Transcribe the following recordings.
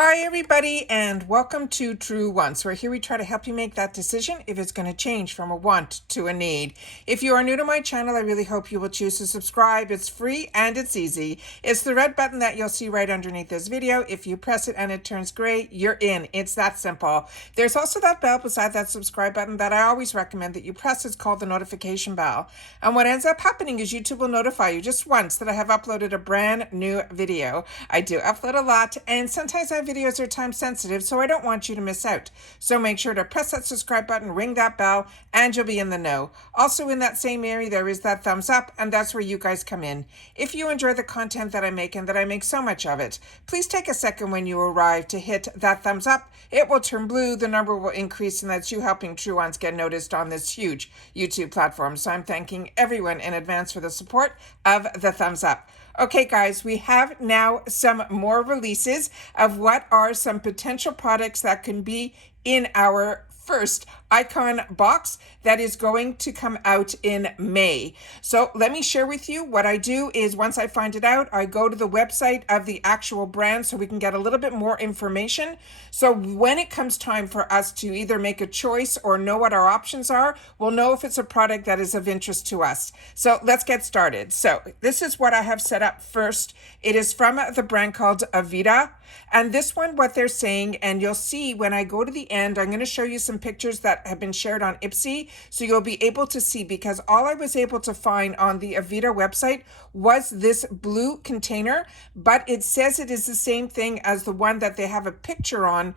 Hi everybody and welcome to True Wants, where here we try to help you make that decision if it's going to change from a want to a need. If you are new to my channel, I really hope you will choose to subscribe. It's free and it's easy. It's the red button that you'll see right underneath this video. If you press it and it turns gray, you're in. It's that simple. There's also that bell beside that subscribe button that I always recommend that you press. It's called the notification bell. And what ends up happening is YouTube will notify you just once that I have uploaded a brand new video. I do upload a lot, and sometimes my videos are time sensitive, so I don't want you to miss out. So make sure to press that subscribe button, ring that bell, and you'll be in the know. Also in that same area, there is that thumbs up, and that's where you guys come in. If you enjoy the content that I make and that I make so much of it, please take a second when you arrive to hit that thumbs up. It will turn blue, the number will increase, and that's you helping True Ones get noticed on this huge YouTube platform. So I'm thanking everyone in advance for the support of the thumbs up. Okay, guys, we have now some more releases of what are some potential products that can be in our first icon box that is going to come out in May. So let me share with you what I do is once I find it out, I go to the website of the actual brand so we can get a little bit more information. So when it comes time for us to either make a choice or know what our options are, we'll know if it's a product that is of interest to us. So let's get started. So this is what I have set up first. It is from the brand called AVEDA. And this one, what they're saying, and you'll see when I go to the end, I'm going to show you some pictures that have been shared on IPSY, so you'll be able to see, because all I was able to find on the AVEDA website was this blue container, but it says it is the same thing as the one that they have a picture on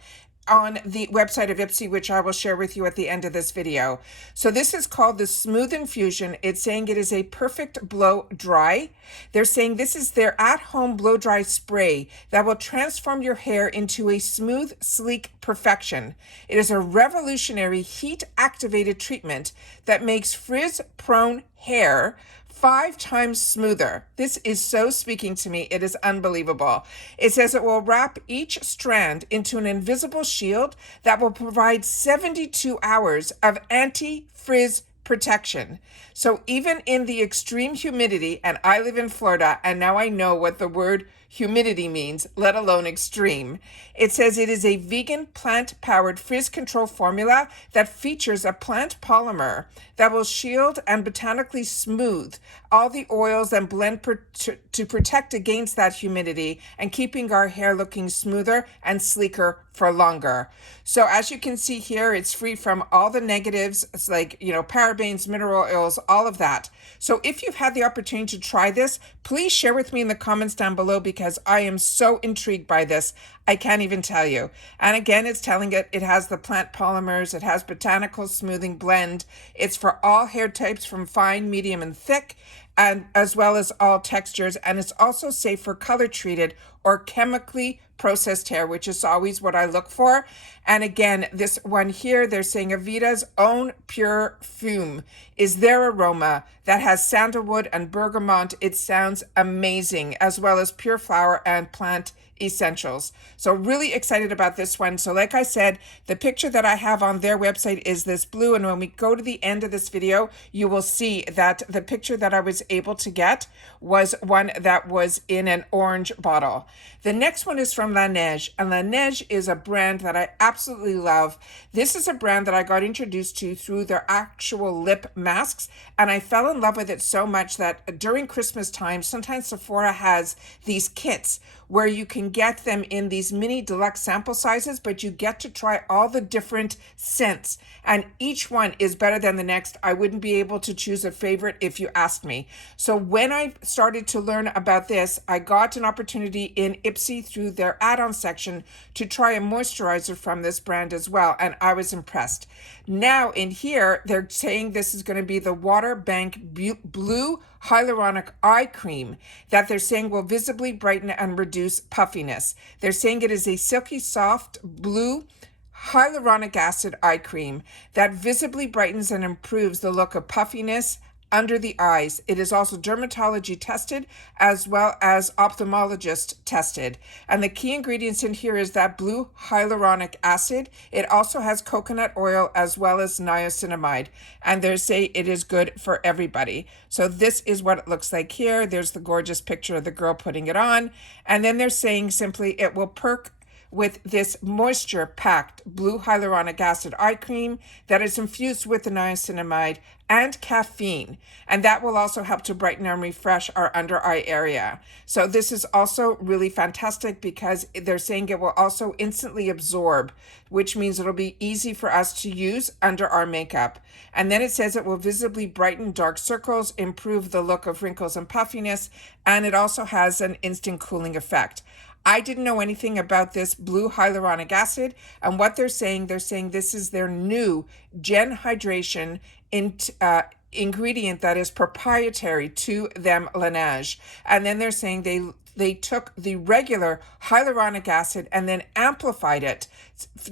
the website of IPSY, which I will share with you at the end of this video. So this is called the Smooth Infusion. It's saying it is a perfect blow dry. They're saying this is their at-home blow dry spray that will transform your hair into a smooth, sleek perfection. It is a revolutionary heat-activated treatment that makes frizz-prone hair 5 times smoother. This is so speaking to me. It is unbelievable. It says it will wrap each strand into an invisible shield that will provide 72 hours of anti-frizz protection. So even in the extreme humidity, and I live in Florida, and now I know what the word humidity means, let alone extreme. It says it is a vegan plant-powered frizz control formula that features a plant polymer that will shield and botanically smooth all the oils and blend to protect against that humidity and keeping our hair looking smoother and sleeker for longer. So as you can see here, it's free from all the negatives. It's like, parabens, mineral oils, all of that. So if you've had the opportunity to try this, please share with me in the comments down below, because I am so intrigued by this. I can't even tell you. And again, it's telling it has the plant polymers, it has botanical smoothing blend. It's for all hair types from fine, medium, and thick, and as well as all textures. And it's also safe for color treated or chemically processed hair, which is always what I look for. And again, this one here, they're saying AVEDA's own pure fume is their aroma that has sandalwood and bergamot. It sounds amazing, as well as pure flower and plant essentials. So really excited about this one. So like I said, the picture that I have on their website is this blue, and when we go to the end of this video, you will see that the picture that I was able to get was one that was in an orange bottle. The next one is from Laneige, and Laneige is a brand that I absolutely love. This is a brand that I got introduced to through their actual lip masks, and I fell in love with it so much that during Christmas time, sometimes Sephora has these kits where you can get them in these mini deluxe sample sizes, but you get to try all the different scents, and each one is better than the next. I wouldn't be able to choose a favorite if you asked me. So when I started to learn about this, I got an opportunity in IPSY through their add-on section to try a moisturizer from this brand as well, and I was impressed. Now in here, they're saying this is going to be the Water Bank Blue Hyaluronic Eye Cream that they're saying will visibly brighten and reduce puffiness. They're saying it is a silky soft blue hyaluronic acid eye cream that visibly brightens and improves the look of puffiness under the eyes. It is also dermatology tested as well as ophthalmologist tested. And the key ingredients in here is that blue hyaluronic acid. It also has coconut oil as well as niacinamide. And they say it is good for everybody. So this is what it looks like here. There's the gorgeous picture of the girl putting it on. And then they're saying simply it will perk with this moisture-packed blue hyaluronic acid eye cream that is infused with the niacinamide and caffeine, and that will also help to brighten and refresh our under eye area. So this is also really fantastic because they're saying it will also instantly absorb, which means it'll be easy for us to use under our makeup. And then it says it will visibly brighten dark circles, improve the look of wrinkles and puffiness, and it also has an instant cooling effect. I didn't know anything about this blue hyaluronic acid, and what they're saying this is their new Gen Hydration ingredient that is proprietary to them, Laneige. And then they're saying they took the regular hyaluronic acid and then amplified it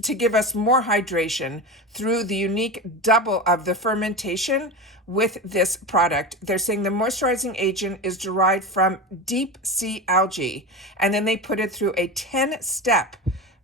to give us more hydration through the unique double of the fermentation with this product. They're saying the moisturizing agent is derived from deep sea algae, and then they put it through a 10-step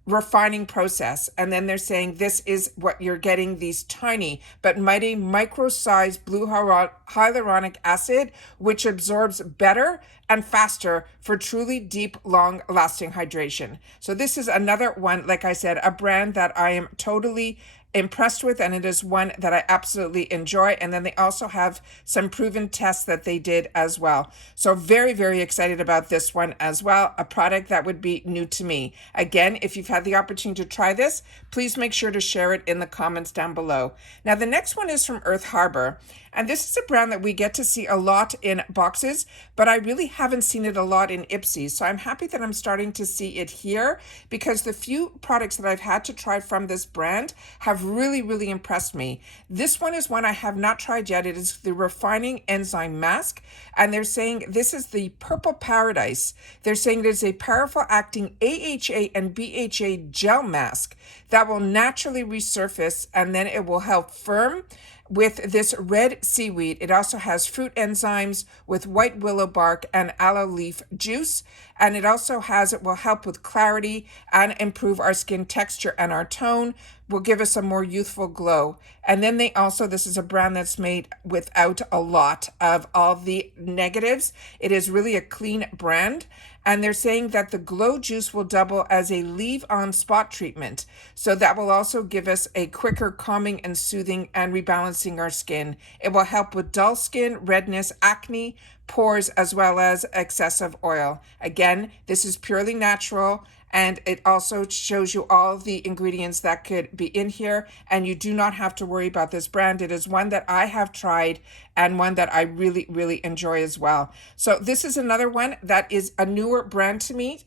refining process. And then they're saying this is what you're getting, these tiny but mighty micro-sized blue hyaluronic acid, which absorbs better and faster for truly deep, long-lasting hydration. So this is another one, like I said, a brand that I am totally impressed with, and it is one that I absolutely enjoy. And then they also have some proven tests that they did as well. So very, very excited about this one as well, a product that would be new to me. Again, if you've had the opportunity to try this, please make sure to share it in the comments down below. Now, the next one is from Earth Harbor, and this is a brand that we get to see a lot in boxes, but I really haven't seen it a lot in IPSY. So I'm happy that I'm starting to see it here, because the few products that I've had to try from this brand have really, really impressed me. This one is one I have not tried yet. It is the Refining Enzyme Mask, and they're saying this is the Purple Paradise. They're saying it is a powerful acting AHA and BHA gel mask that will naturally resurface, and then it will help firm with this red seaweed. It also has fruit enzymes with white willow bark and aloe leaf juice. And it also will help with clarity and improve our skin texture, and our tone will give us a more youthful glow. And then this is a brand that's made without a lot of all the negatives. It is really a clean brand. And they're saying that the Glow Juice will double as a leave-on spot treatment. So that will also give us a quicker calming and soothing and rebalancing our skin. It will help with dull skin, redness, acne, pores, as well as excessive oil. Again, this is purely natural, and it also shows you all the ingredients that could be in here, and you do not have to worry about this brand. It is one that I have tried and one that I really, really enjoy as well. So this is another one that is a newer brand to me,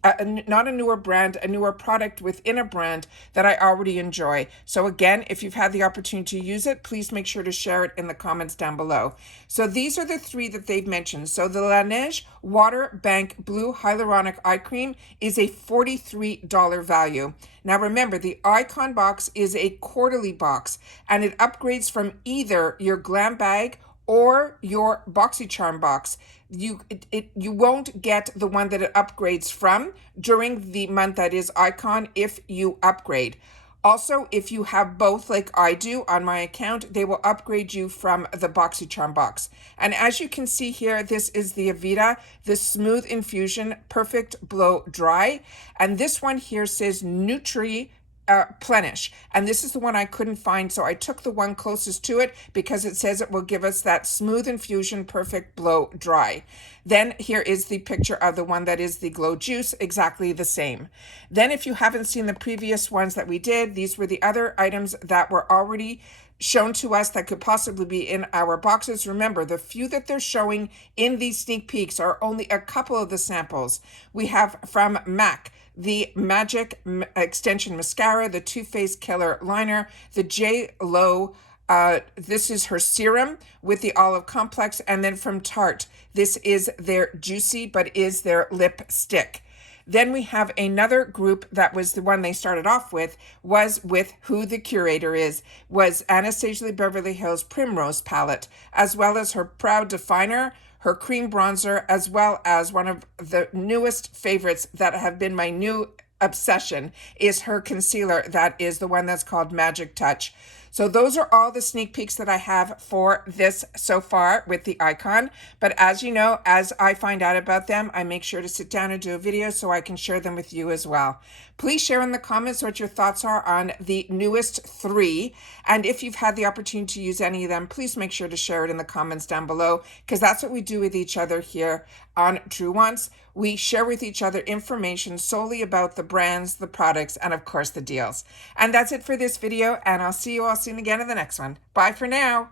not a newer brand, a newer product within a brand that I already enjoy. So again, if you've had the opportunity to use it, please make sure to share it in the comments down below. So these are the three that they've mentioned. So the Laneige Water Bank Blue Hyaluronic Eye Cream is a $43 value. Now remember, the Icon box is a quarterly box, and it upgrades from either your Glam Bag or your BoxyCharm box. You won't get the one that it upgrades from during the month that is Icon if you upgrade. Also, if you have both like I do on my account, they will upgrade you from the BoxyCharm box. And as you can see here, this is the AVEDA, the Smooth Infusion Perfect Blow Dry. And this one here says Plenish, and this is the one I couldn't find, so I took the one closest to it because it says it will give us that Smooth Infusion Perfect Blow Dry. Then here is the picture of the one that is the Glow Juice, exactly the same. Then if you haven't seen the previous ones that we did, these were the other items that were already shown to us that could possibly be in our boxes. Remember, the few that they're showing in these sneak peeks are only a couple of the samples. We have from MAC the Magic Extension Mascara, the Too Faced Killer Liner, the J Lo, this is her serum with the Olive Complex, and then from Tarte, this is their Juicy, but is their lipstick. Then we have another group that was the one they started off with, was with Who the Curator Is, was Anastasia Beverly Hills Primrose Palette, as well as her Proud Definer, her cream bronzer, as well as one of the newest favorites that have been my new obsession is her concealer. That is the one that's called Magic Touch. So those are all the sneak peeks that I have for this so far with the icon. But as you know, as I find out about them, I make sure to sit down and do a video so I can share them with you as well. Please share in the comments what your thoughts are on the newest 3. And if you've had the opportunity to use any of them, please make sure to share it in the comments down below, because that's what we do with each other here on True Once. We share with each other information solely about the brands, the products, and of course the deals. And that's it for this video, and I'll see you all soon again in the next one. Bye for now.